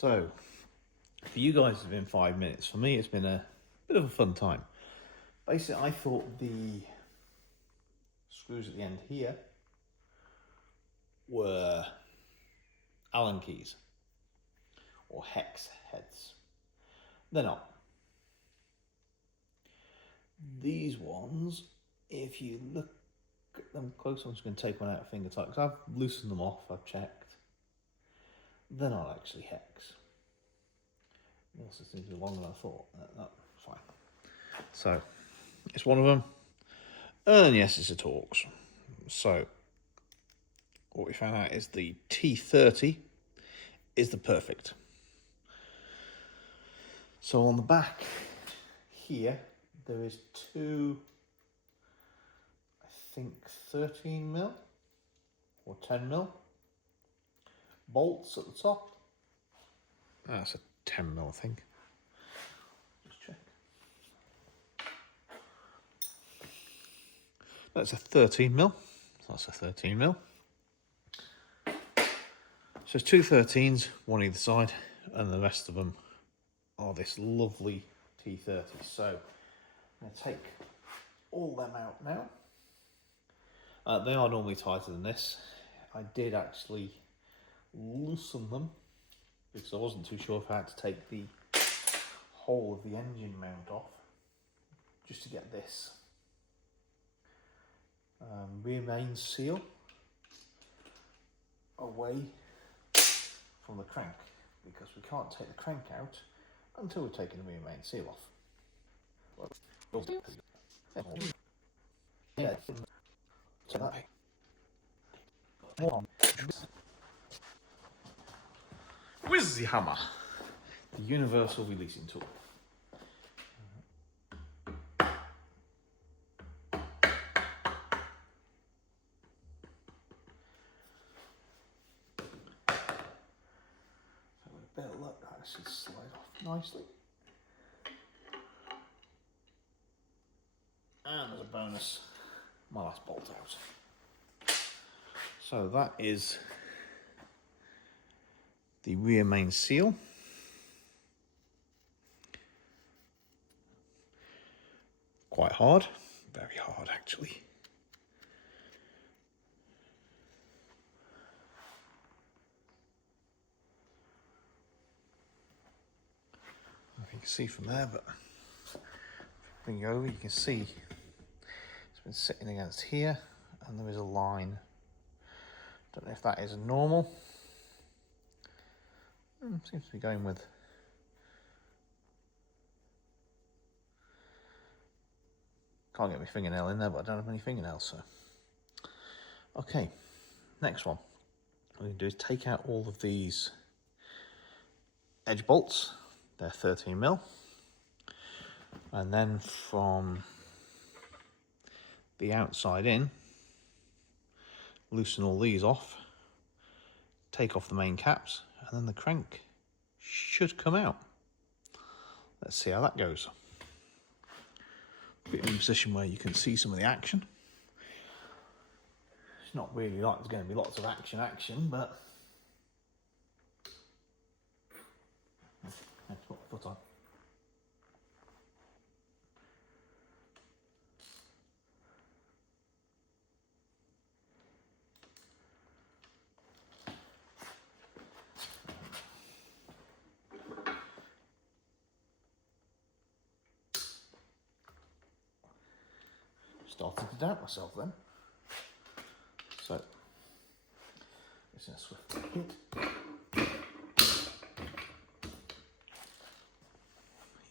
So, for you guys it's been 5 minutes. For me it's been a bit of a fun time. Basically, I thought the screws at the end here were Allen keys or hex heads. They're not. These ones, if you look at them close, I'm just going to take one out of finger tight because I've loosened them off, I've checked. They're not actually hex. It also seems to be longer than I thought. That's fine. So, it's one of them. And yes, it's a Torx. So, what we found out is the T30 is the perfect. So on the back here, there is two, I think 13mm or 10mm bolts at the top. That's a 10mm, I think. Just check. That's a 13mm. So that's a 13mm. So it's two 13s, one either side, and the rest of them are this lovely T30. So I'm going to take all them out now. They are normally tighter than this. I did actually loosen them because I wasn't too sure if I had to take the whole of the engine mount off just to get this rear main seal away from the crank, because we can't take the crank out until we've taken the rear main seal off. Yeah. So that. Where's the hammer? The universal releasing tool. So with a bit of luck, that should slide off nicely. And as a bonus, my last bolt out. So that is the rear main seal. Quite hard, very hard actually. I don't know if you can see from there, but bring it over, you can see it's been sitting against here, and there is a line. Don't know if that is normal. Seems to be going with. Can't get my fingernail in there, but I don't have any fingernails, so. Okay, next one. What we're going to do is take out all of these edge bolts. They're 13mm. And then from the outside in, loosen all these off, take off the main caps, and then the crank should come out. Let's see how that goes. Put it in a position where you can see some of the action. It's not really like there's going to be lots of action, but let's put the foot on. Started to doubt myself then. So, it's in a swift hit.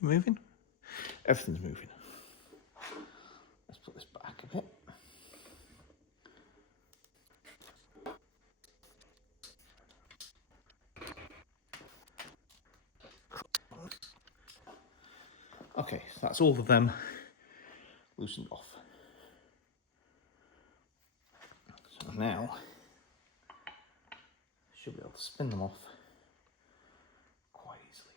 You moving? Everything's moving. Let's put this back a bit. Okay, so that's all of them loosened off. So now, should be able to spin them off quite easily.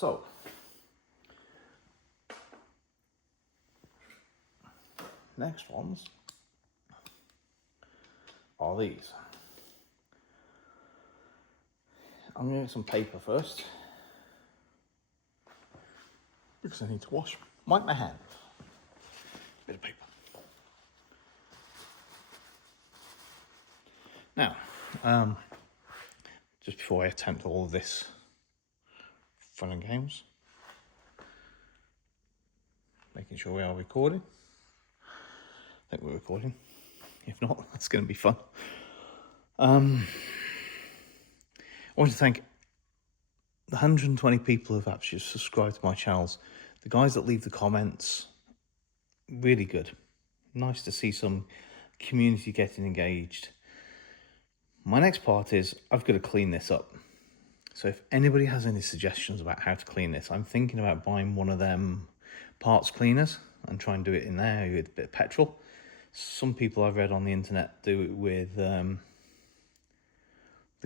So, next ones are these. I'm going to get some paper first because I need to wipe my hand. Bit of paper. Now, just before I attempt all of this fun and games, making sure we are recording. I think we're recording. If not, that's going to be fun. I want to thank the 120 people who've actually subscribed to my channels. The guys that leave the comments, really good. Nice to see some community getting engaged. My next part is I've got to clean this up. So if anybody has any suggestions about how to clean this, I'm thinking about buying one of them parts cleaners and try and do it in there with a bit of petrol. Some people I've read on the internet do it with the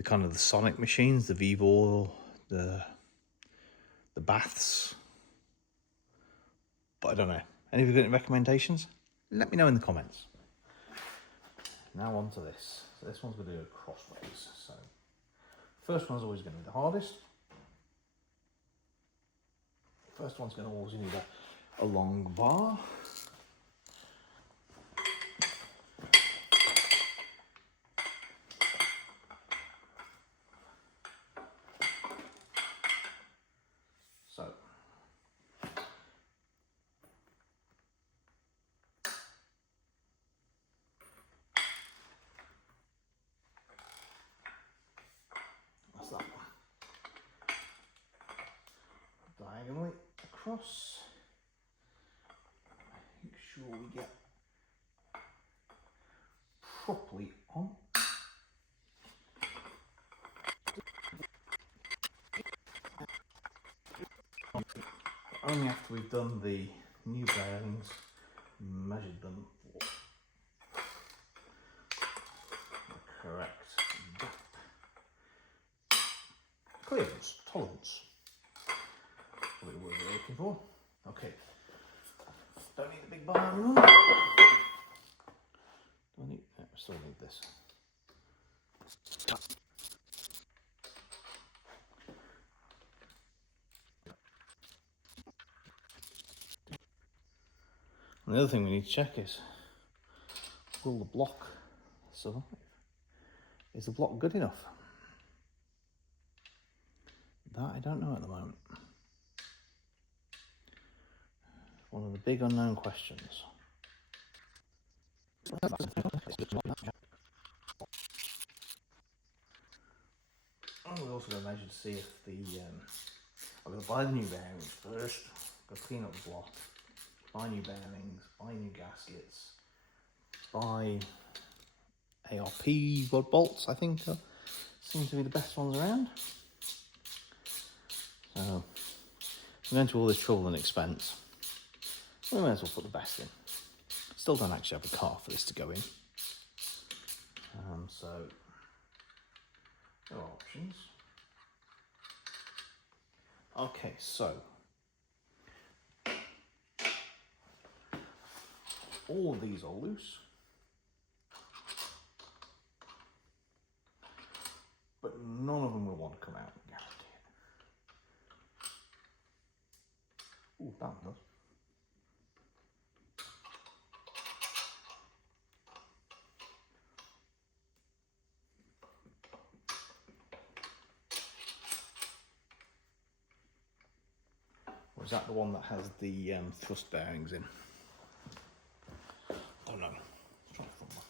kind of the sonic machines, the Vivo, the baths. But I don't know. Any of you got any recommendations? Let me know in the comments. Now on to this. So this one's going to do a crossways. So first one's always going to be the hardest. First one's going to always need a long bar. So that's that one. Diagonally across. Make sure we get properly on. Only after we've done the new bearings, measured them for the correct gap. Clearance, tolerance. What we're looking for. Okay. Don't need the big bar anymore. Don't need. No, I still need this. And the other thing we need to check is, will the block survive? Is the block good enough? That I don't know at the moment. One of the big unknown questions. And we're also going to measure to see if the I'm going to buy the new bearings first. Go clean up the block. Buy new bearings. Buy new gaskets. Buy ARP rod bolts. I think seem to be the best ones around. So we're going to all this trouble and expense. We may as well put the best in. Still don't actually have a car for this to go in. So there are options. Okay, so all of these are loose, but none of them will want to come out, guarantee it. Ooh, that one does. Or is that the one that has the thrust bearings in? Don't know. Let's try the front one.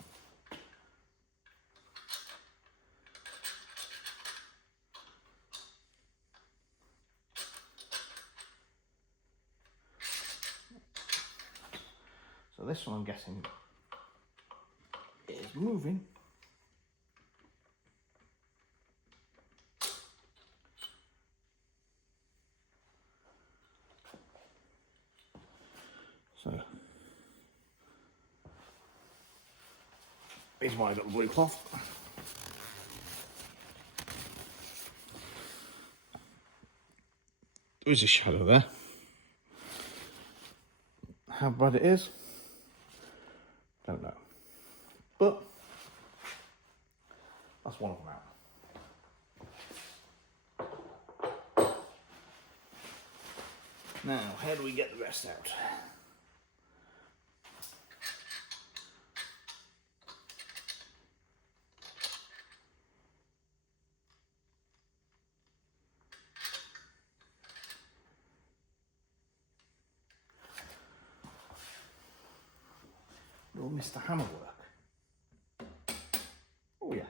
So this one I'm guessing is moving. So here's why I got the blue cloth. There is a shadow there. How bad it is, don't know. But that's one of them out. Now, how do we get the rest out? Will Mr. Hammer work? Oh yeah.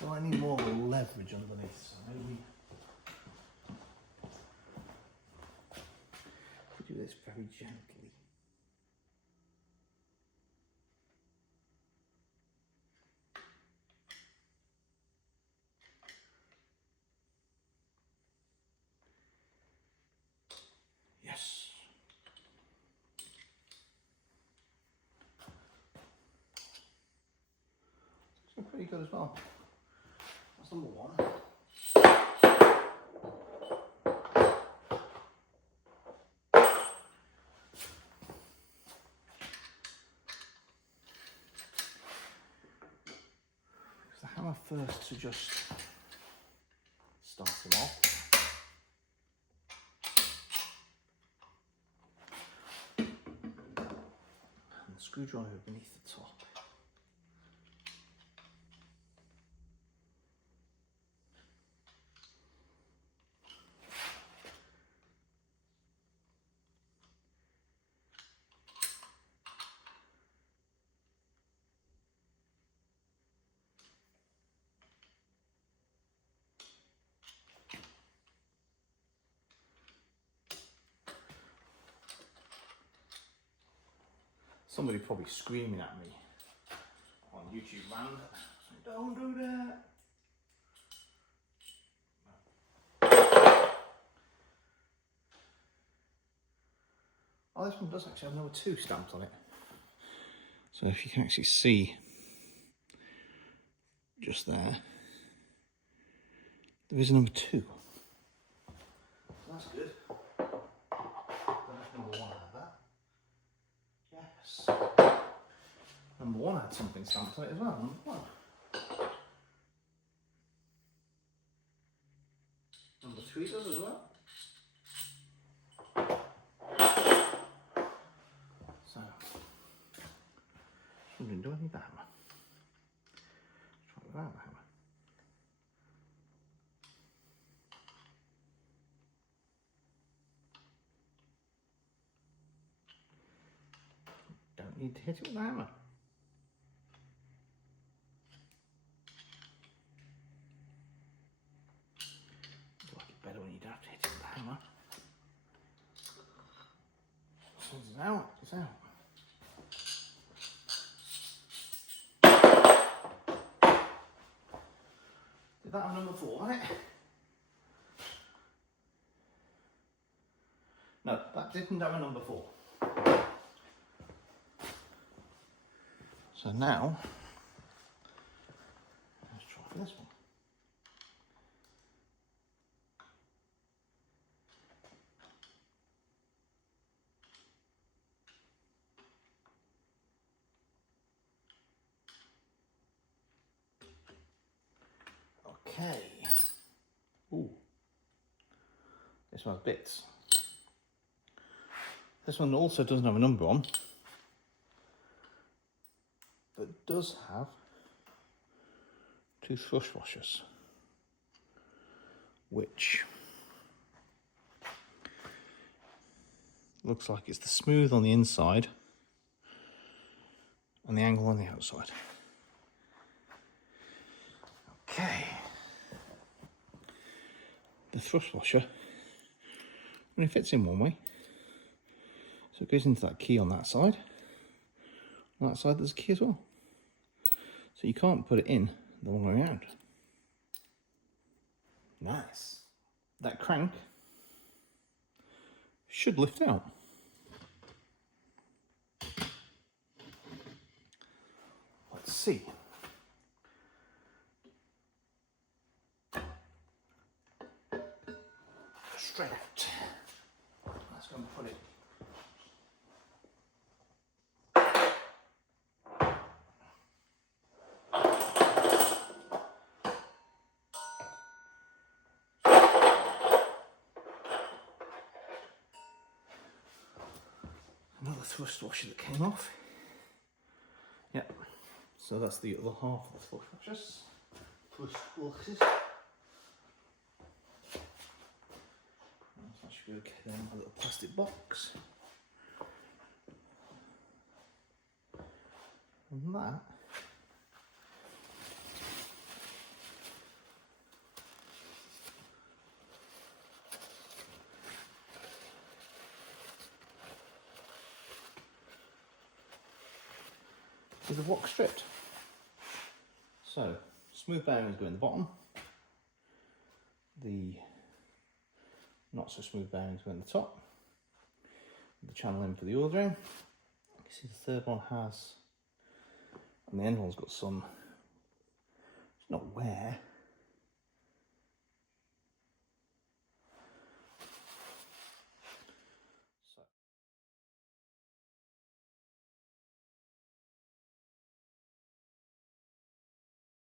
So I need more leverage underneath, so maybe do this very gently. Yes. It's pretty good as well. That's number one. The hammer first to just start them off. And the screwdriver beneath the top. Somebody probably screaming at me on YouTube land. Don't do that. Oh, this one does actually have number 2 stamped on it. So if you can actually see just there, there is a number 2. So that's good. Number 1 had that. Yes. Number 1 had something stamped on it as well. Number 1. Number 3 does as well. So, wondering, do I need the hammer? Try without the hammer. Don't need to hit it with the hammer. I like it better when you don't have to hit it with the hammer. It's out, it's out. Did that have number 4 on it? No, that didn't have a number 4. So now, let's try for this one. Okay. Ooh. This one has bits. This one also doesn't have a number on, but does have 2 thrush washers. which looks like it's the smooth on the inside and the angle on the outside. Okay. The thrust washer only fits in one way. So it goes into that key on that side. On that side there's a key as well. So you can't put it in the wrong way around. Nice. That crank should lift out. Let's see. Straight out. Let's go and put it. Another thrust washer that came off. Yep. So that's the other half of the thrust washers. Thrust washers. That should be okay then. A little plastic box. And that is a wax stripped. So smooth bearings go in the bottom. The not so smooth bearings go in the top. The channel in for the oil drain. You can see the third one has, and the end one's got some, it's not wear,